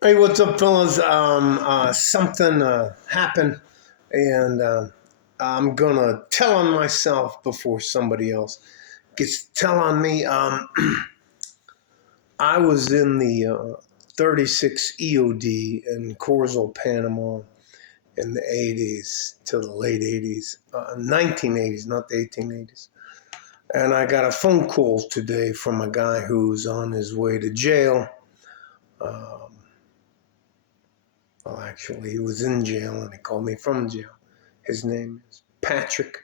Hey, what's up, fellas? Something happened, and I'm gonna tell on myself before somebody else gets to tell on me. I was in the 36 EOD in Corzo, Panama, in the 80s to the late 80s, 1980s, not the 1880s. And I got a phone call today from a guy who's on his way to jail. Um, Well, actually, he was in jail and he called me from jail. His name is Patrick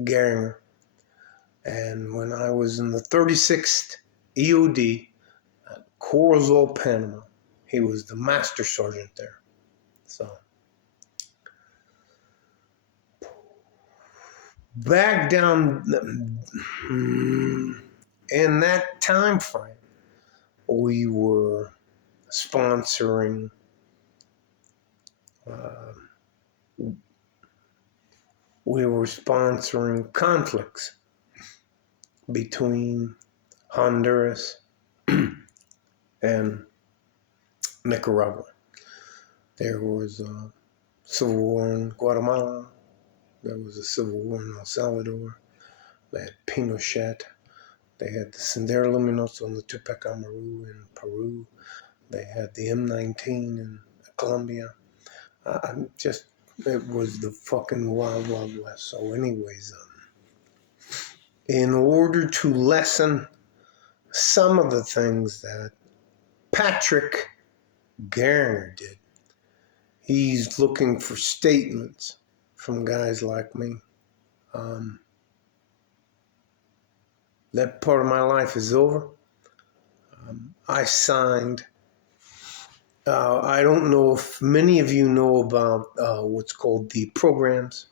Garinger. And when I was in the 36th EOD at Corzo, Panama, he was the master sergeant there. So back down in that time frame, we were sponsoring uh, conflicts between Honduras and Nicaragua. There was a civil war in Guatemala. There was a civil war in El Salvador. They had Pinochet. They had the Sendero Luminoso and the Tupac Amaru in Peru. They had the M19 in Colombia. It was the fucking wild, wild west. So anyways, in order to lessen some of the things that Patrick Garner did, he's looking for statements from guys like me. That part of my life is over. I signed. I don't know if many of you know about what's called the programs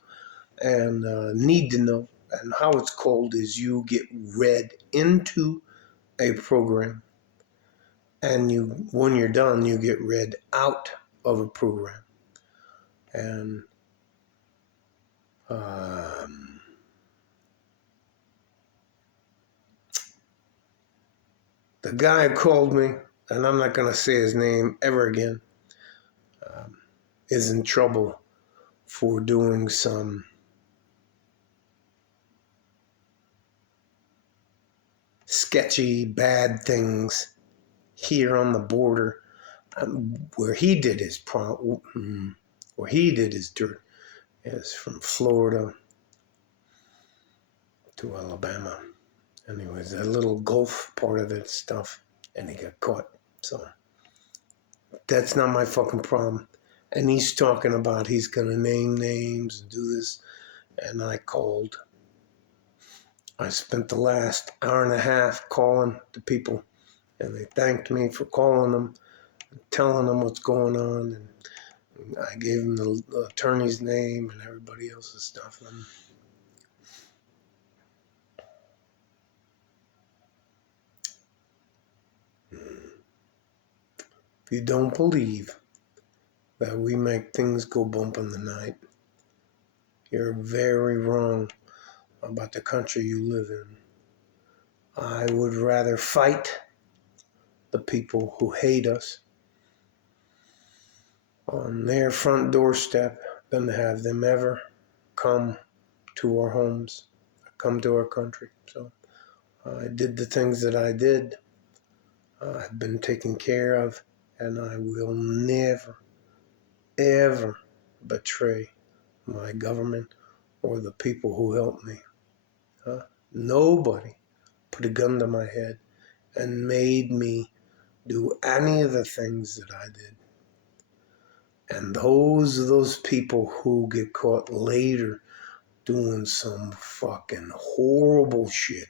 and need to know. And how it's called is you get read into a program, and when you're done, you get read out of a program. And the guy who called me, and I'm not going to say his name ever again, is in trouble for doing some sketchy, bad things here on the border, where he did his dirt is from Florida to Alabama. Anyways, that little Gulf part of that stuff, and he got caught. So that's not my fucking problem. And he's talking about he's gonna name names and do this, and I called. I spent the last hour and a half calling the people, and they thanked me for calling them, telling them what's going on, and I gave them the attorney's name and everybody else's stuff. And if you don't believe that we make things go bump in the night, you're very wrong about the country you live in. I would rather fight the people who hate us on their front doorstep than to have them ever come to our homes, come to our country. So I did the things that I did. I've been taken care of, and I will never, ever betray my government or the people who helped me. Nobody put a gun to my head and made me do any of the things that I did. And those people who get caught later doing some fucking horrible shit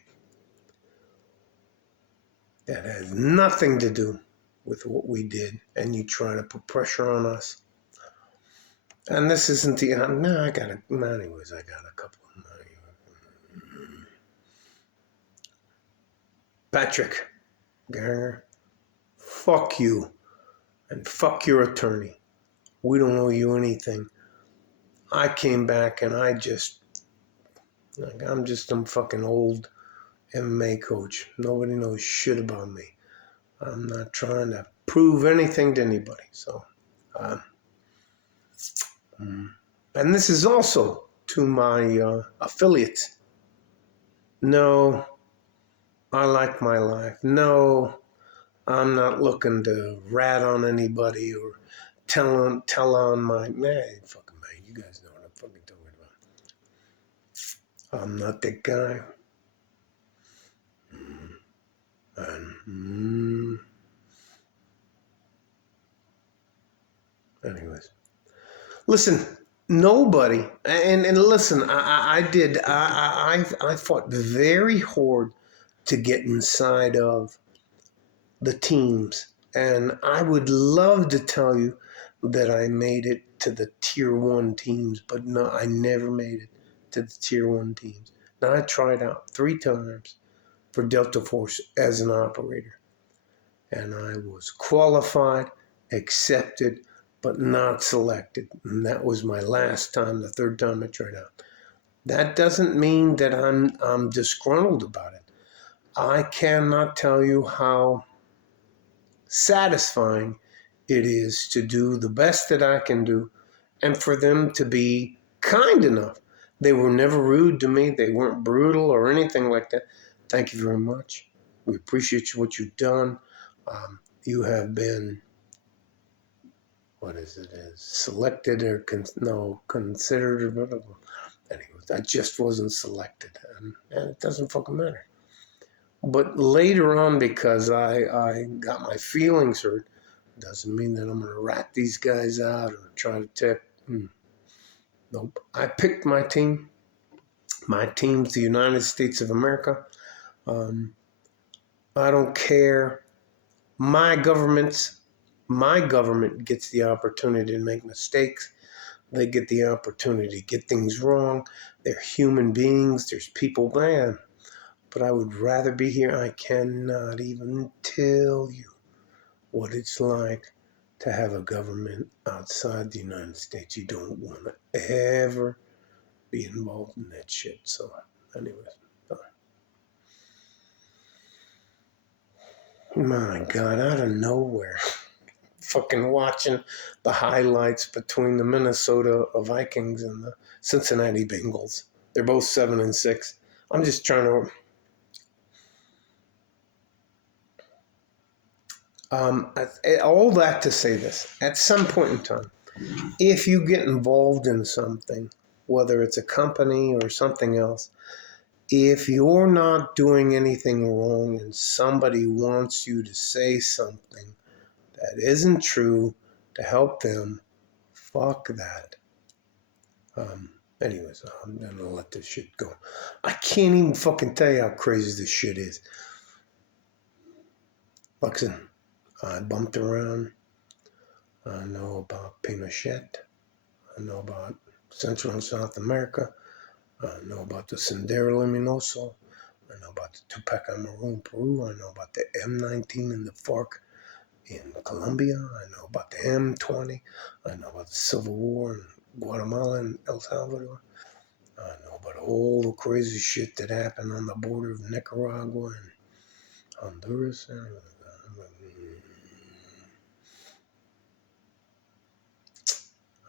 that has nothing to do with what we did, and you try to put pressure on us. And this isn't the no. I got a couple. Patrick Garner, fuck you, and fuck your attorney. We don't owe you anything. I came back and I'm just some fucking old MMA coach. Nobody knows shit about me. I'm not trying to prove anything to anybody. So, uh, and this is also to my affiliates. No, I like my life. No, I'm not looking to rat on anybody or tell on my man. Fucking man, you guys know what I'm fucking talking about. I'm not that guy. And anyways, listen. Nobody, and listen. I fought very hard to get inside of the teams. And I would love to tell you that I made it to the tier one teams, but no, I never made it to the tier one teams. Now, I tried out 3 times for Delta Force as an operator, and I was qualified, accepted, but not selected. And that was my last time, the third time I tried out. That doesn't mean that I'm disgruntled about it. I cannot tell you how satisfying it is to do the best that I can do and for them to be kind enough. They were never rude to me. They weren't brutal or anything like that. Thank you very much. We appreciate what you've done. You have been, what is it, selected or considered. Or whatever. Anyways, I just wasn't selected. And it doesn't fucking matter. But later on, because I got my feelings hurt, doesn't mean that I'm going to rat these guys out or try to tip. Nope. I picked my team. My team's the United States of America. I don't care. My government gets the opportunity to make mistakes. They get the opportunity to get things wrong. They're human beings. There's people, man. But I would rather be here. I cannot even tell you what it's like to have a government outside the United States. You don't want to ever be involved in that shit. So, anyways. My God, out of nowhere. Fucking watching the highlights between the Minnesota Vikings and the Cincinnati Bengals. They're both 7-6. I'm just trying to... all that to say this. At some point in time, if you get involved in something, whether it's a company or something else, if you're not doing anything wrong and somebody wants you to say something that isn't true to help them, fuck that. Anyways, I'm gonna let this shit go. I can't even fucking tell you how crazy this shit is. Listen, I bumped around. I know about Pinochet. I know about Central and South America. I know about the Sendero Luminoso. I know about the Tupac Amaru in Peru. I know about the M19 and the FARC in Colombia. I know about the M20. I know about the Civil War in Guatemala and El Salvador. I know about all the crazy shit that happened on the border of Nicaragua and Honduras.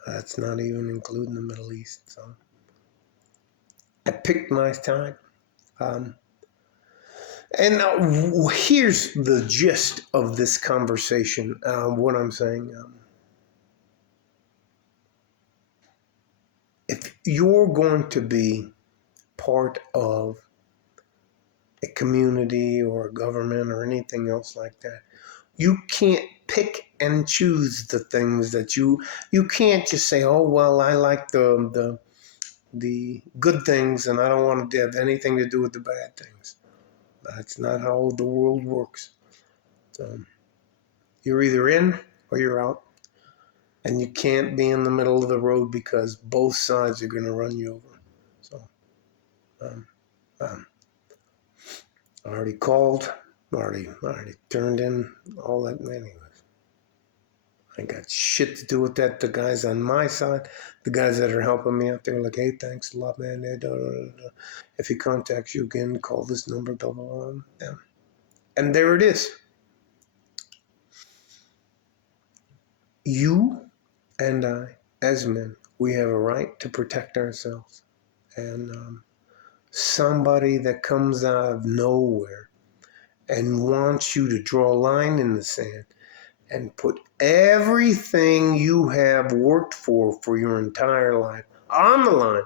That's not even including the Middle East. So I picked my time. And here's the gist of this conversation. What I'm saying. If you're going to be part of a community or a government or anything else like that, you can't pick and choose the things that you can't just say, oh well, I like the good things and I don't want to have anything to do with the bad things. That's not how the world works. So you're either in or you're out, and you can't be in the middle of the road because both sides are going to run you over. So I already called, already turned in all that. Anyways, I got shit to do with that. The guys on my side, the guys that are helping me out there, like, hey, thanks a lot, man. If he contacts you again, call this number, blah, blah, blah. Yeah. And there it is. You and I, as men, we have a right to protect ourselves. And somebody that comes out of nowhere and wants you to draw a line in the sand and put everything you have worked for your entire life on the line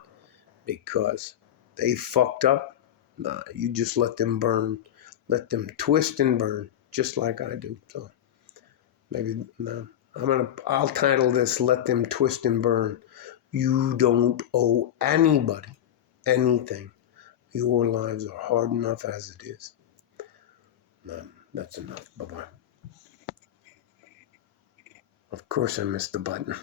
because they fucked up, nah, you just let them burn. Let them twist and burn, just like I do. So maybe no. I'll title this "Let Them Twist and Burn." You don't owe anybody anything. Your lives are hard enough as it is. No, that's enough. Bye bye. Of course I missed the button.